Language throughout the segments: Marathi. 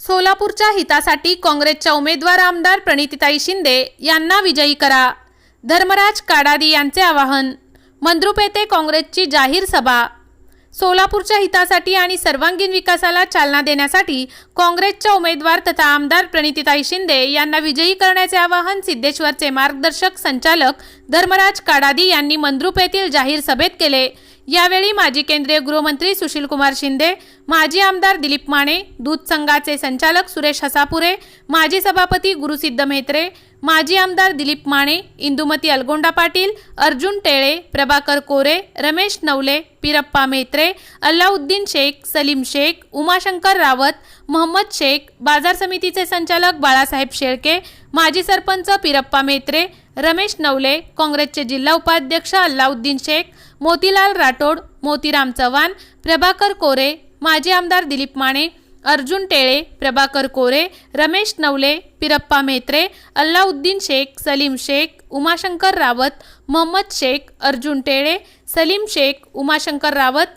सोलापूरच्या हितासाठी काँग्रेसच्या उमेदवार आमदार प्रणितीताई शिंदे यांना विजयी करा. धर्मराज काडादी यांचे आवाहन. मंद्रुप येथे काँग्रेसची जाहीर सभा. सोलापूरच्या हितासाठी आणि सर्वांगीण विकासाला चालना देण्यासाठी काँग्रेसच्या उमेदवार तथा आमदार प्रणितीताई शिंदे यांना विजयी करण्याचे आवाहन सिद्धेश्वरचे मार्गदर्शक संचालक धर्मराज काडादी यांनी मंद्रुप येथील जाहीर सभेत केले. यावेळी माजी केंद्रीय गृहमंत्री सुशीलकुमार शिंदे माजी आमदार दिलीप माने दूध संघाचे संचालक सुरेश हसापुरे माजी सभापती गुरुसिद्ध म्हेत्रे माजी आमदार दिलीप माने इंदुमती अलगोंडा पाटील अर्जुन टेळे प्रभाकर कोरे रमेश नवले पिरप्पा मेत्रे अल्लाउद्दीन शेख सलीम शेख उमाशंकर रावत मोहम्मद शेख बाजार समितीचे संचालक बाळासाहेब शेळके माजी सरपंच पिरप्पा मेत्रे रमेश नवले काँग्रेसचे जिल्हा उपाध्यक्ष अल्लाउद्दीन शेख मोतीलाल राठोड मोतीराम चव्हाण प्रभाकर कोरे माजी आमदार दिलीप माने अर्जुन टेळे प्रभाकर कोरे रमेश नवले पिरप्पा मेत्रे अल्लाउद्दीन शेख सलीम शेख उमाशंकर रावत मोहम्मद शेख अर्जुन टेळे सलीम शेख उमाशंकर रावत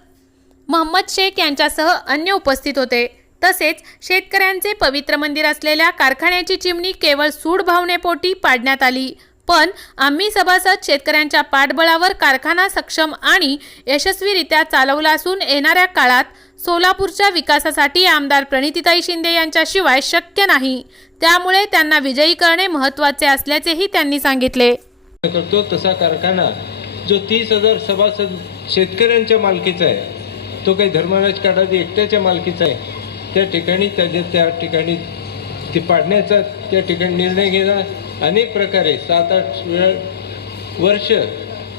मोहम्मद शेख यांच्यासह अन्य उपस्थित होते. तसेच शेतकऱ्यांचे पवित्र मंदिर असलेल्या कारखान्याची चिमणी केवळ सूड भावनेपोटी पाडण्यात आली. पण आम्ही सभासद शेतकऱ्यांच्या पाठबळावर कारखाना सक्षम आणि यशस्वीरित्या चालवला असून येणाऱ्या काळात सोलापूरच्या विकासासाठी आमदार प्रणितीताई शिंदे यांच्याशिवाय शक्य नाही. त्यामुळे त्यांना विजयी करणे महत्त्वाचे असल्याचेही त्यांनी सांगितले. करतो तसा कारखाना जो तीस हजार सभासद शेतकऱ्यांच्या मालकीचा आहे. तो काही धर्मराज काढादी एकट्याच्या मालकीचा आहे. त्या ठिकाणी त्या ठिकाणी ते पाडण्याचा त्या ठिकाणी निर्णय घेणं अनेक प्रकारे सात आठ वेळ वर्ष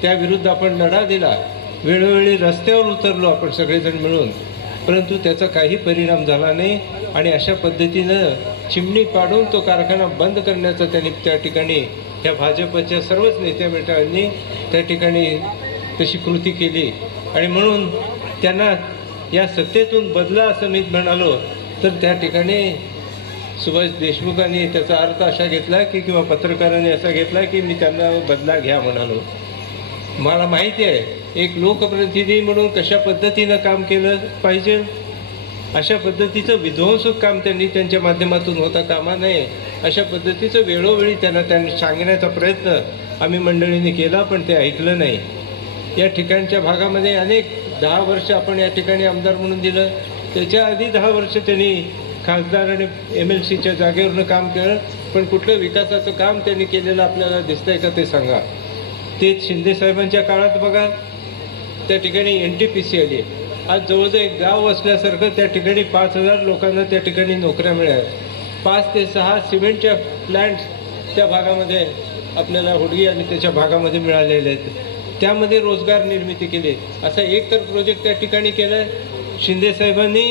त्याविरुद्ध आपण लढा दिला. वेळोवेळी रस्त्यावर उतरलो आपण सगळेजण मिळून. परंतु त्याचा काही परिणाम झाला नाही आणि अशा पद्धतीनं चिमणी पाडून तो कारखाना बंद करण्याचा त्यांनी त्या ठिकाणी ह्या भाजपच्या सर्वच नेत्या मंडळांनी त्या ठिकाणी तशी कृती केली. आणि म्हणून त्यांना या सत्तेतून बदला असं मी म्हणालो तर त्या ठिकाणी सुभाष देशमुखांनी त्याचा अर्थ असा घेतला की किंवा पत्रकारांनी असा घेतला की मी त्यांना बदला घ्या म्हणालो. मला माहिती आहे एक लोकप्रतिनिधी म्हणून कशा पद्धतीनं काम केलं पाहिजे? अशा पद्धतीचं विध्वंसक काम त्यांनी त्यांच्या माध्यमातून होता कामा नये. अशा पद्धतीचं वेळोवेळी त्यांना त्यांनी सांगण्याचा प्रयत्न आम्ही मंडळींनी केला पण ते ऐकलं नाही. या ठिकाणच्या भागामध्ये अनेक दहा वर्ष आपण या ठिकाणी आमदार म्हणून दिलं. त्याच्या आधी दहा वर्ष त्यांनी खासदार आणि एम एल सीच्या जागेवरनं काम केलं पण कुठलं विकासाचं काम त्यांनी केलेलं आपल्याला दिसतंय का ते सांगा. तेच शिंदेसाहेबांच्या काळात बघा त्या ठिकाणी एन टी पी सी आली. आज जवळजवळ एक गाव असल्यासारखं त्या ठिकाणी पाच हजार लोकांना त्या ठिकाणी नोकऱ्या मिळाल्या. पाच ते सहा सिमेंटच्या प्लॅन्ट्स त्या भागामध्ये आपल्याला हुडगी आणि त्याच्या भागामध्ये मिळालेले आहेत. त्यामध्ये रोजगार निर्मिती केली. असा एक तर प्रोजेक्ट त्या ठिकाणी केला आहे शिंदेसाहेबांनी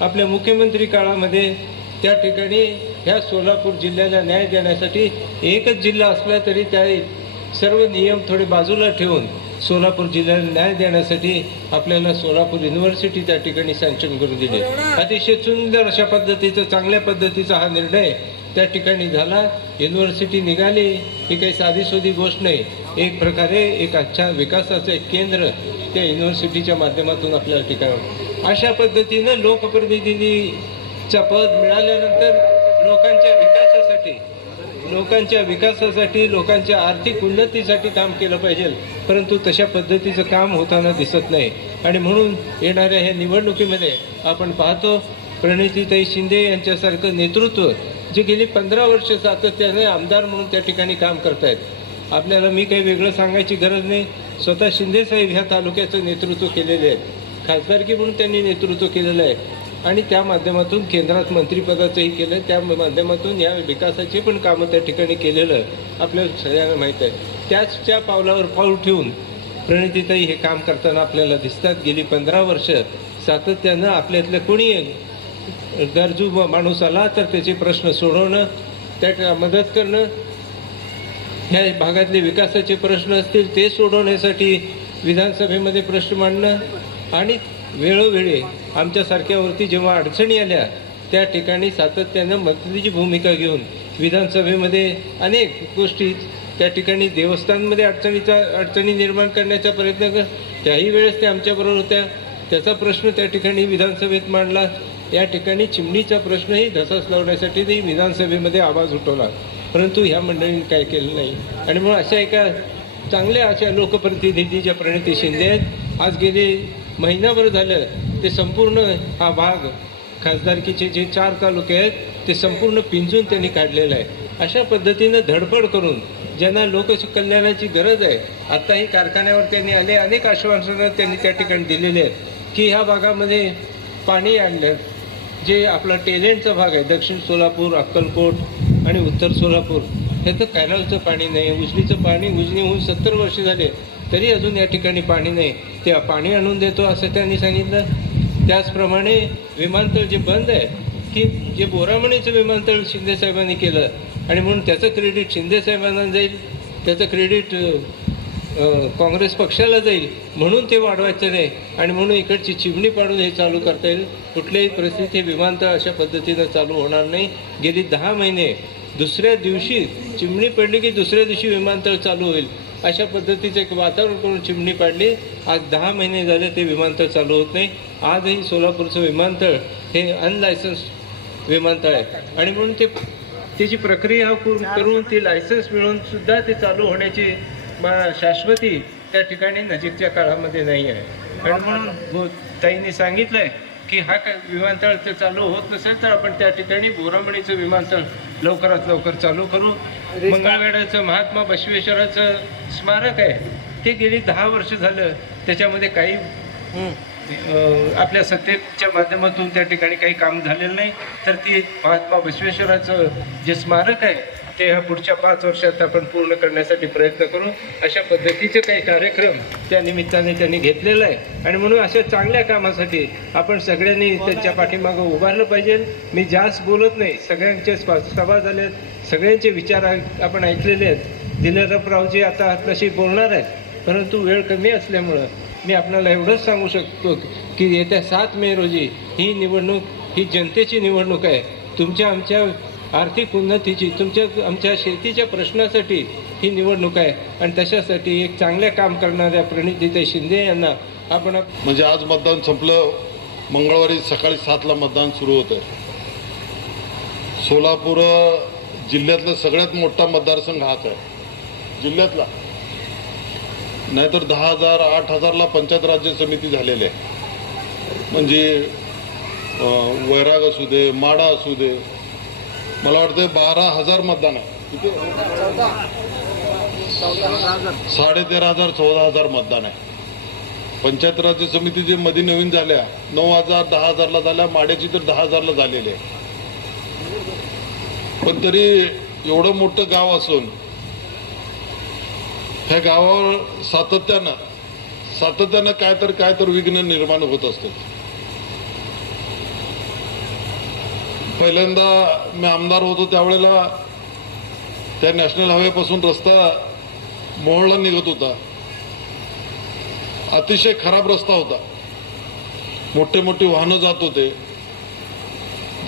आपल्या मुख्यमंत्री काळामध्ये त्या ठिकाणी ह्या सोलापूर जिल्ह्याला न्याय देण्यासाठी एकच जिल्हा असला तरी त्या सर्व नियम थोडे बाजूला ठेवून सोलापूर जिल्ह्याला न्याय देण्यासाठी आपल्याला सोलापूर युनिव्हर्सिटी त्या ठिकाणी सँक्शन करून दिली. अतिशय सुंदर अशा पद्धतीचा चांगल्या पद्धतीचा हा निर्णय त्या ठिकाणी झाला. युनिव्हर्सिटी निघाली. ही काही साधीसोधी गोष्ट नाही. एक प्रकारे एक अच्छा विकासाचं एक केंद्र त्या युनिव्हर्सिटीच्या माध्यमातून आपल्याला ठिकाण अशा पद्धतीनं लोकप्रतिनिधीचा पद मिळाल्यानंतर लोकांच्या विकासासाठी लोकांच्या विकासासाठी लोकांच्या आर्थिक उन्नतीसाठी काम केलं पाहिजे. परंतु तशा पद्धतीचं काम होताना दिसत नाही. आणि म्हणून येणाऱ्या ह्या निवडणुकीमध्ये आपण पाहतो प्रणितीताई शिंदे यांच्यासारखं नेतृत्व जे गेली पंधरा वर्ष सातत्याने आमदार म्हणून त्या ठिकाणी काम करतायत. आपल्याला मी काही वेगळं सांगायची गरज नाही. स्वतः शिंदेसाहेब ह्या तालुक्याचं नेतृत्व केलेले आहेत. खासदारकी म्हणून त्यांनी नेतृत्व केलेलं आहे. आणि त्या माध्यमातून केंद्रात मंत्रिपदाचंही केलं त्या माध्यमातून या विकासाचे पण कामं त्या ठिकाणी केलेलं आपल्याला सगळ्यांना माहीत आहे. त्याच त्या पावलावर पाऊल ठेवून प्रणितीताई हे काम करताना आपल्याला दिसतात. गेली पंधरा वर्ष सातत्यानं आपल्यातलं कोणी गरजू माणूस आला तर त्याचे प्रश्न सोडवणं त्या मदत करणं ह्या भागातले विकासाचे प्रश्न असतील ते सोडवण्यासाठी विधानसभेमध्ये प्रश्न मांडणं आणि वेळोवेळी आमच्यासारख्यावरती जेव्हा अडचणी आल्या त्या ठिकाणी सातत्यानं मदतीची भूमिका घेऊन विधानसभेमध्ये अनेक गोष्टी त्या ठिकाणी देवस्थानमध्ये अडचणीचा अडचणी निर्माण करण्याचा प्रयत्न कर त्याही वेळेस ते आमच्याबरोबर होत्या. त्याचा प्रश्न त्या ठिकाणी विधानसभेत मांडला. या ठिकाणी चिमणीचा प्रश्नही धसास लावण्यासाठी ते विधानसभेमध्ये आवाज उठवला. परंतु ह्या मंडळींनी काय केलं नाही. आणि मग अशा एका चांगल्या अशा लोकप्रतिनिधीच्या प्रणिती शिंदे आहेत आज गेले महिनाभर झालं ते संपूर्ण हा भाग खासदारकीचे जे चार तालुके आहेत ते संपूर्ण पिंजून त्यांनी काढलेलं आहे. अशा पद्धतीनं धडपड करून ज्यांना लोककल्याणाची गरज आहे आत्ताही कारखान्यावर त्यांनी आले अनेक आश्वासनं त्यांनी त्या ठिकाणी दिलेली आहेत की ह्या भागामध्ये पाणी आणलं. जे आपला टेलेंटचा भाग आहे दक्षिण सोलापूर अक्कलकोट आणि उत्तर सोलापूर ह्याचं कॅनलचं पाणी नाही उजनीचं पाणी उजनी होऊन सत्तर वर्ष झाले तरी अजून या ठिकाणी पाणी नाही. ते पाणी आणून देतो असं त्यांनी सांगितलं. त्याचप्रमाणे विमानतळ जे बंद आहे की जे बोरामणीचं विमानतळ शिंदेसाहेबांनी केलं आणि म्हणून त्याचं क्रेडिट शिंदेसाहेबांना जाईल त्याचं क्रेडिट काँग्रेस पक्षाला जाईल म्हणून ते वाढवायचं नाही. आणि म्हणून इकडची चिमणी पाडून हे चालू करता येईल. कुठल्याही परिस्थिती विमानतळ अशा पद्धतीनं चालू होणार नाही. गेली दहा महिने दुसऱ्या दिवशी चिमणी पडली की दुसऱ्या दिवशी विमानतळ चालू होईल. अशा पद्धतीचं एक वातावरण करून चिमणी पाडली आज दहा महिने झाले ते विमानतळ चालू होत नाही. आजही सोलापूरचं विमानतळ हे अनलायसन्स विमानतळ आहे. आणि म्हणून ते त्याची प्रक्रिया करून करून ती लायसन्स मिळून सुद्धा ते चालू होण्याची शाश्वती त्या ठिकाणी नजीकच्या काळामध्ये नाही आहे. आणि म्हणून गो ताईंनी सांगितलंय की हा काय विमानतळ ते चालू होत नसेल तर आपण त्या ठिकाणी बोरामणीचं विमानतळ लवकरात लवकर चालू करू. मंगळवेढ्याचं महात्मा बसवेश्वराचं स्मारक आहे. ते गेली दहा वर्ष झालं. त्याच्यामध्ये काही आपल्या सत्तेच्या माध्यमातून त्या ठिकाणी काही काम झालेलं नाही. तर ती महात्मा बसवेश्वराचं जे स्मारक आहे ते ह्या पुढच्या पाच वर्षात आपण पूर्ण करण्यासाठी प्रयत्न करू. अशा पद्धतीचे काही कार्यक्रम त्या निमित्ताने त्यांनी घेतलेला आहे. आणि म्हणून अशा चांगल्या कामासाठी आपण सगळ्यांनी त्यांच्या पाठीमागं उभारलं पाहिजे. मी जास्त बोलत नाही. सगळ्यांचे सभा झालेत सगळ्यांचे विचार आपण ऐकलेले आहेत. दिलेरपरावजी आता तशी बोलणार आहेत. परंतु वेळ कमी असल्यामुळं मी आपल्याला एवढंच सांगू शकतो की येत्या सात मे रोजी ही निवडणूक ही जनतेची निवडणूक आहे. तुमच्या आमच्या आर्थिक उन्नतीची तुमच्या आमच्या शेतीच्या प्रश्नासाठी ही निवडणूक आहे. आणि त्याच्यासाठी एक चांगल्या काम करणाऱ्या प्रणितीताई शिंदे यांना आपण म्हणजे आज मतदान संपलं मंगळवारी सकाळी सातला मतदान सुरू होतं. सोलापूर जिल्ह्यातला सगळ्यात मोठा मतदारसंघ हाच आहे. जिल्ह्यातला. नाहीतर दहा हजार आठ हजारला पंचायत राज्य समिती झालेली आहे. म्हणजे वैराग असू दे माडा असू दे मला वाटतं बारा हजार मतदान आहे. साडे तेरा हजार चौदा हजार मतदान आहे. पंचायत राज्य समिती जे मध्ये नवीन झाल्या नऊ हजार दहा हजारला झाल्या माड्याची तर दहा हजारला झालेली आहे. पण तरी एवढं मोठं गाव असून ह्या गावावर सातत्यानं सातत्यानं काय तर काय तर विघ्न निर्माण होत असतात. पहिल्यांदा मी आमदार होतो त्यावेळेला त्या नॅशनल हायवेपासून रस्ता मोहळला निघत होता. अतिशय खराब रस्ता होता. मोठे मोठे वाहनं जात होते.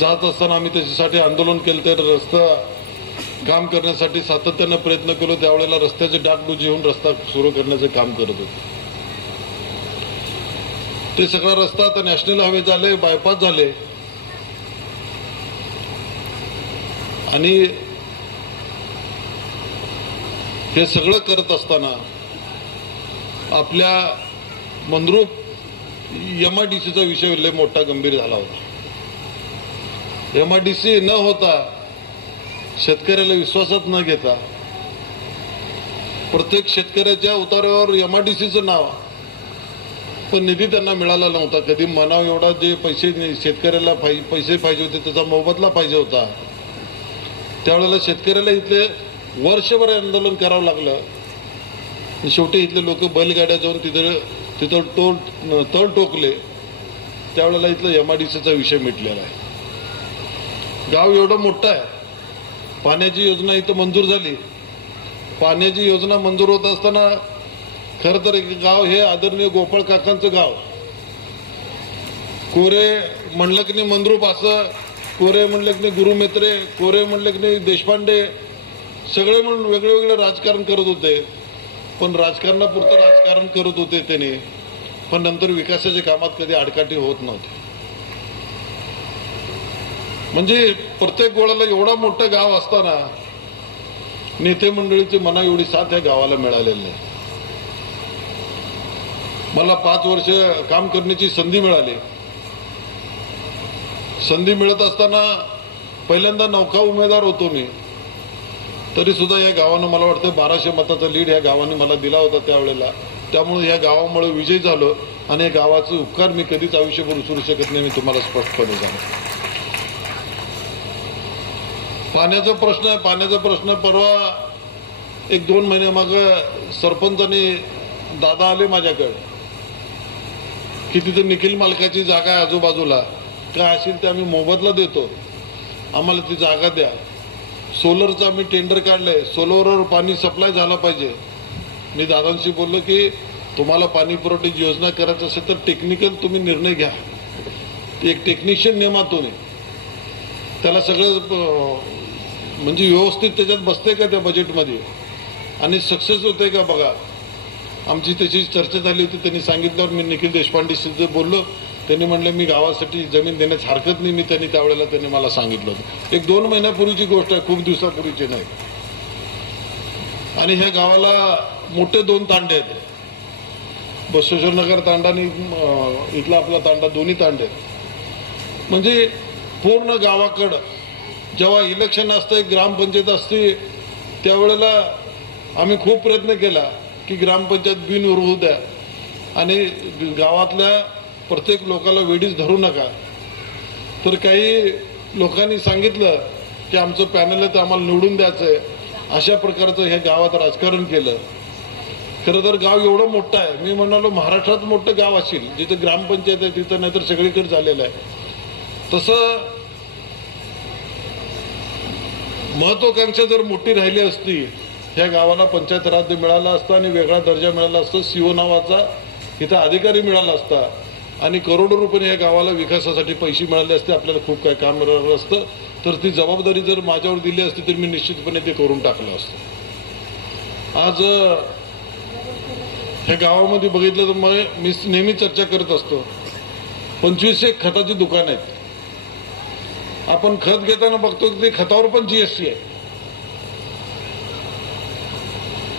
जात असताना आम्ही त्याच्यासाठी आंदोलन केलं तर रस्ता काम करण्यासाठी सातत्यानं प्रयत्न केलो. त्यावेळेला रस्त्याचे डागडुजी होऊन रस्ता सुरू करण्याचे काम करत होते. ते सगळा रस्ता आता नॅशनल हायवे झाले बायपास झाले. आणि हे सगळं करत असताना आपल्या मंद्रूप एम आय डी सीचा विषय लय मोठा गंभीर झाला होता. एम आय डी सी न होता शेतकऱ्याला विश्वासात न घेता प्रत्येक शेतकऱ्याच्या उतार्यावर एम आय डी सीचं नाव पण निधी त्यांना मिळाला नव्हता. कधी मनाव एवढा जे पैसे शेतकऱ्याला पैसे पाहिजे होते त्याचा मोबदला पाहिजे होता. त्यावेळेला शेतकऱ्याला इथले वर्षभर आंदोलन करावं लागलं. शेवटी इथले लोक बैलगाड्या जाऊन तिथं तिथं टोल तळ टोकले. त्यावेळेला इथलं एम आय डी सीचा विषय मिटलेला आहे. गाव एवढं मोठं आहे. पाण्याची योजना इथं मंजूर झाली. पाण्याची योजना मंजूर होत असताना खरं तर गाव हे आदरणीय गोपाळ काकांचं गाव. कोरे म्हणलं की नाही मंद्रूप असं कोरे म्हणले की नाही गुरुमेत्रे कोरे म्हणले की नाही देशपांडे सगळे म्हणून वेगळे वेगळे राजकारण करत होते. पण राजकारणापुरतं राजकारण करत होते त्यांनी. पण नंतर विकासाच्या कामात कधी आडकाठी होत नव्हते. म्हणजे प्रत्येक गोळ्याला एवढा मोठं गाव असताना नेते मंडळीची मना एवढी साथ या गावाला मिळालेली आहे मला पाच वर्ष काम करण्याची संधी मिळाली. संधी मिळत असताना पहिल्यांदा नौका उमेदवार होतो मी. तरी सुद्धा या गावानं मला वाटतं बाराशे मताचा लीड या गावाने मला दिला होता त्यावेळेला. त्यामुळे या गावामुळे विजय झालो आणि या गावाचे उपकार मी कधीच आयुष्यभर उचलू शकत नाही मी तुम्हाला स्पष्टपणे सांगतो. पाण्याचा प्रश्न आहे पाण्याचा प्रश्न परवा एक दोन महिन्यामाग सरपंचाने दादा आले माझ्याकडे की तिथे निखिल मालकाची जागा आहे आजूबाजूला. काय असेल ते आम्ही मोबदला देतो. आम्हाला ती जागा द्या. सोलरचं आम्ही टेंडर काढलंय. सोलरवर पाणी सप्लाय झाला पाहिजे. मी दादांशी बोललो की तुम्हाला पाणी पुरवठ्याची योजना करायची असेल तर टेक्निकल तुम्ही निर्णय घ्या. एक टेक्निशियन नेमा तुम्ही त्याला सगळं म्हणजे व्यवस्थित त्याच्यात बसते का त्या बजेटमध्ये आणि सक्सेस होते का बघा? आमची त्याची चर्चा झाली होती त्यांनी सांगितल्यावर मी निखिल देशपांडेशी बोललो. त्यांनी म्हणले मी गावासाठी जमीन देण्यास हरकत नाही. मी त्यांनी त्यावेळेला त्यांनी मला सांगितलं होतं. एक दोन महिन्यापूर्वीची गोष्ट आहे खूप दिवसापूर्वीची नाही. आणि ह्या गावाला मोठे दोन तांडे आहेत. बसवेश्वर नगर तांडा आणि इथला आपला तांडा दोन्ही तांडे आहेत. म्हणजे पूर्ण गावाकडं जेव्हा इलेक्शन असतं ग्रामपंचायत असते त्यावेळेला आम्ही खूप प्रयत्न केला की ग्रामपंचायत बिनविर होऊ द्या आणि गावातल्या प्रत्येक लोकाला वेडीच धरू नका. तर काही लोकांनी सांगितलं की आमचं पॅनल आहे तर आम्हाला निवडून द्यायचं आहे अशा प्रकारचं हे गावात राजकारण केलं. खरं तर गाव एवढं मोठं आहे. मी म्हणालो महाराष्ट्रात मोठं गाव असेल जिथं ग्रामपंचायत आहे तिथं नाहीतर सगळीकडे झालेलं आहे. तसं महत्वाकांक्षा जर मोठी राहिली असती ह्या गावाला पंचायत राज्य मिळाला असतं आणि वेगळा दर्जा मिळाला असता सीओ नावाचा इथं अधिकारी मिळाला असता आणि करोडो रुपये या गावाला विकासासाठी पैसे मिळाले असते आपल्याला खूप काय काम मिळालं असतं. तर ती जबाबदारी जर माझ्यावर दिली असती तर मी निश्चितपणे ते करून टाकलं असतं. आज ह्या गावामध्ये बघितलं तर मग मी नेहमी चर्चा करत असतो. पंचवीस एक खताची दुकान आहेत. आपण खत घेताना बघतो की ते खतावर पण जीएसटी आहे.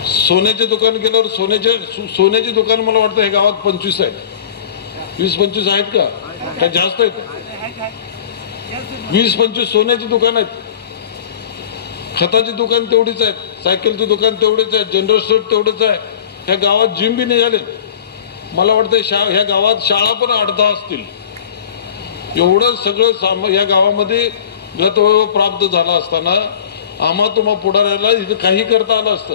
सोन्याचे दुकान गेल्यावर सोन्याचे सोन्याचे दुकान मला वाटतं हे गावात पंचवीस आहेत. वीस पंचवीस आहेत का? काय जास्त आहेत? वीस पंचवीस सोन्याची दुकान आहेत. खताची दुकान तेवढीच आहेत सायकलची दुकान तेवढीच आहे जनरल स्टोर तेवढंच आहे. ह्या गावात जिम बी निघालेत मला वाटतं शा ह्या गावात शाळा पण अर्धा असतील. एवढं सगळं साम या गावामध्ये गतवैभव प्राप्त झाला असताना आम्हा तुम्हा पुढाऱ्याला इथं काही करता आलं असतं.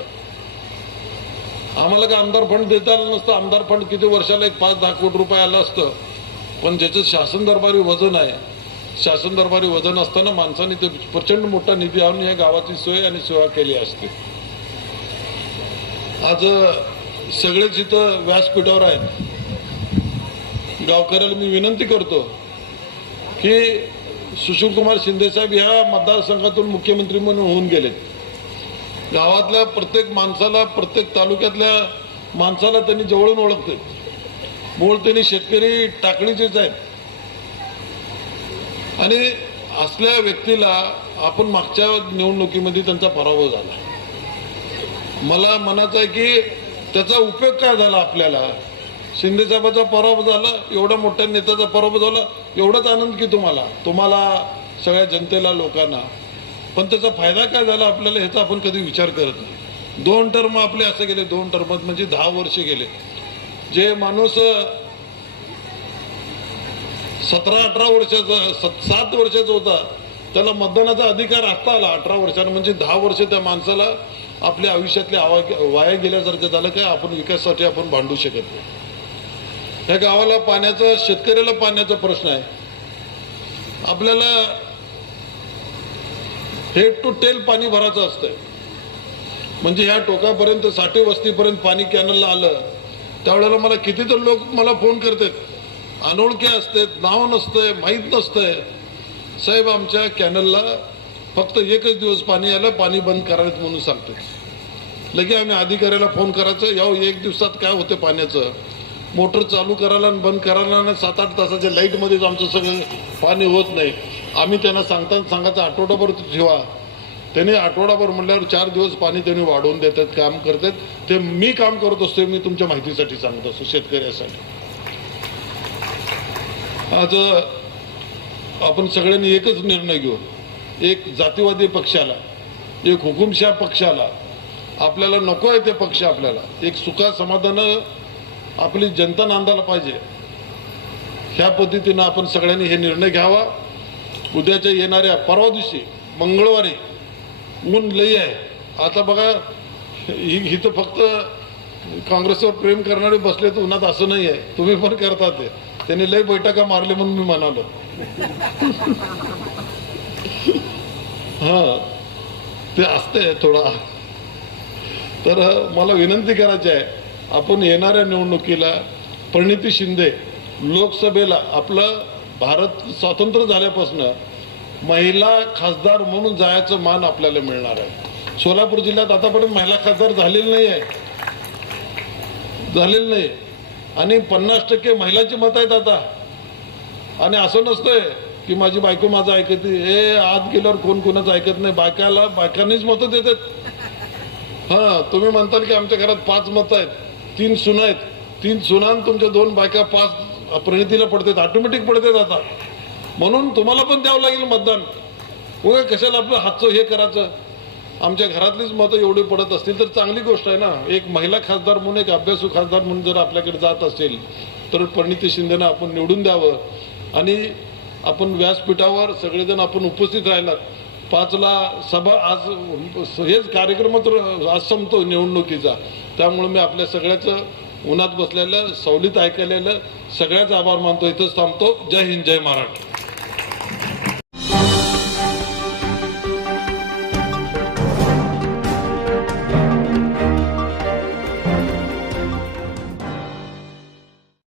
आम्हाला काय आमदार फंड देता आलं नसतं. आमदार फंड किती वर्षाला एक पाच दहा कोटी रुपये आलं असतं. पण ज्याचं शासन दरबारी वजन आहे शासन दरबारी वजन असताना माणसाने ते प्रचंड मोठा निधी आणून या गावाची सोय आणि सेवा केली असते. आज सगळेच इथं व्यासपीठावर आहेत. गावकऱ्याला मी विनंती करतो की सुशीलकुमार शिंदेसाहेब ह्या मतदारसंघातून मुख्यमंत्री म्हणून होऊन गेलेत. गावातल्या प्रत्येक माणसाला प्रत्येक तालुक्यातल्या माणसाला त्यांनी जवळून ओळखते मूळ त्यांनी शेतकरी टाकणीचेच आहेत. आणि असल्या व्यक्तीला आपण मागच्या निवडणुकीमध्ये त्यांचा पराभव झाला. मला मनाचा आहे की त्याचा उपयोग काय झाला आपल्याला? शिंदेसाहेबाचा पराभव झाला एवढ्या मोठ्या नेत्याचा पराभव झाला एवढाच आनंद की तुम्हाला? तुम्हाला सगळ्या जनतेला लोकांना पण त्याचा फायदा काय झाला आपल्याला ह्याचा आपण कधी विचार करत नाही. दोन टर्म आपले असे गेले दोन टर्मात म्हणजे दहा वर्ष गेले. जे माणूस सतरा अठरा वर्षाचा सत सात वर्षाचा होता त्याला मतदानाचा अधिकार आता आला अठरा वर्षानं म्हणजे दहा वर्ष त्या माणसाला आपल्या आयुष्यातले आवा वाया गेल्यासारखं झालं काय आपण विकासासाठी आपण भांडू शकत नाही. त्या गावाला पाण्याचा शेतकऱ्याला पाण्याचा प्रश्न आहे. आपल्याला हेड टू टेल पाणी भरायचं असतंय. म्हणजे ह्या टोकापर्यंत साठे वस्तीपर्यंत पाणी कॅनलला आलं त्यावेळेला मला किती तर लोक मला फोन करतात. अनोळखी असतात नाव नसतंय माहीत नसतंय. साहेब आमच्या कॅनलला फक्त एकच दिवस पाणी आलं पाणी बंद करायचं म्हणून सांगते लगे आम्ही अधिकाऱ्याला फोन करायचं याव एक दिवसात काय होतं पाण्याचं? मोटर चालू करायला आणि बंद करायला आणि सात आठ तासाच्या लाईटमध्येच आमचं सगळं पाणी होत नाही. आम्ही त्यांना सांगताना सांगायचं आठवडाभर ठेवा. त्यांनी आठवडाभर म्हणल्यावर चार दिवस पाणी त्यांनी वाढवून देतात काम करतात. ते मी काम करत असतो मी तुमच्या माहितीसाठी सांगत असतो शेतकऱ्यासाठी. आज आपण सगळ्यांनी एकच निर्णय घेऊ एक जातीवादी पक्षाला एक हुकुमशाह पक्षाला आपल्याला नको आहे ते पक्ष आपल्याला. एक सुखा समाधानं आपली जनता नांदायला पाहिजे. ह्या पद्धतीनं आपण सगळ्यांनी हे निर्णय घ्यावा. उद्याच्या येणाऱ्या परवा दिवशी मंगळवारी ऊन लई आहे. आता बघा ही ही तर फक्त काँग्रेसवर प्रेम करणारे बसले तर उन्हात असं नाही आहे तुम्ही पण करता ते. त्यांनी लई बैठका मारले म्हणून मी म्हणालो. हा ते असते थोडा. तर मला विनंती करायची आहे आपण येणाऱ्या निवडणुकीला परिणिती शिंदे लोकसभेला आपलं भारत स्वातंत्र्य झाल्यापासून महिला खासदार म्हणून जायचं मान आपल्याला मिळणार आहे. सोलापूर जिल्ह्यात आतापर्यंत महिला खासदार झालेली नाही आहे. झालेलं नाही. आणि पन्नास टक्के महिलांची मत आहेत आता. आणि असं नसतंय की माझी बायको माझं ऐकते हे आत गेल्यावर कोण कोणाचं ऐकत नाही? बायकाला बायकांनीच मतं देतात. हां तुम्ही म्हणताल की आमच्या घरात पाच मतं आहेत. तीन सुना आहेत. तीन सुनान तुमच्या दोन बायका पाच प्रणितीला पडतात ऑटोमॅटिक पडतात आता. म्हणून तुम्हाला पण द्यावं लागेल मतदान. उगा कशाला आपलं हातचं हे करायचं? आमच्या घरातलीच मतं एवढी पडत असतील तर चांगली गोष्ट आहे ना. एक महिला खासदार म्हणून एक अभ्यासू खासदार म्हणून जर आपल्याकडे जात असेल तर प्रणिती शिंदेना आपण निवडून द्यावं. आणि आपण व्यासपीठावर सगळेजण आपण उपस्थित राहिलात. पाचला सभा आज हेच कार्यक्रम तर आज संपतो निवडणुकीचा. त्यामुळे मी आपल्या सगळ्याचं उन्हात बसलेलं सवलीत ऐकलेलं सगळ्याच आभार मानतो. इथंच थांबतो. जय हिंद जय महाराष्ट्र.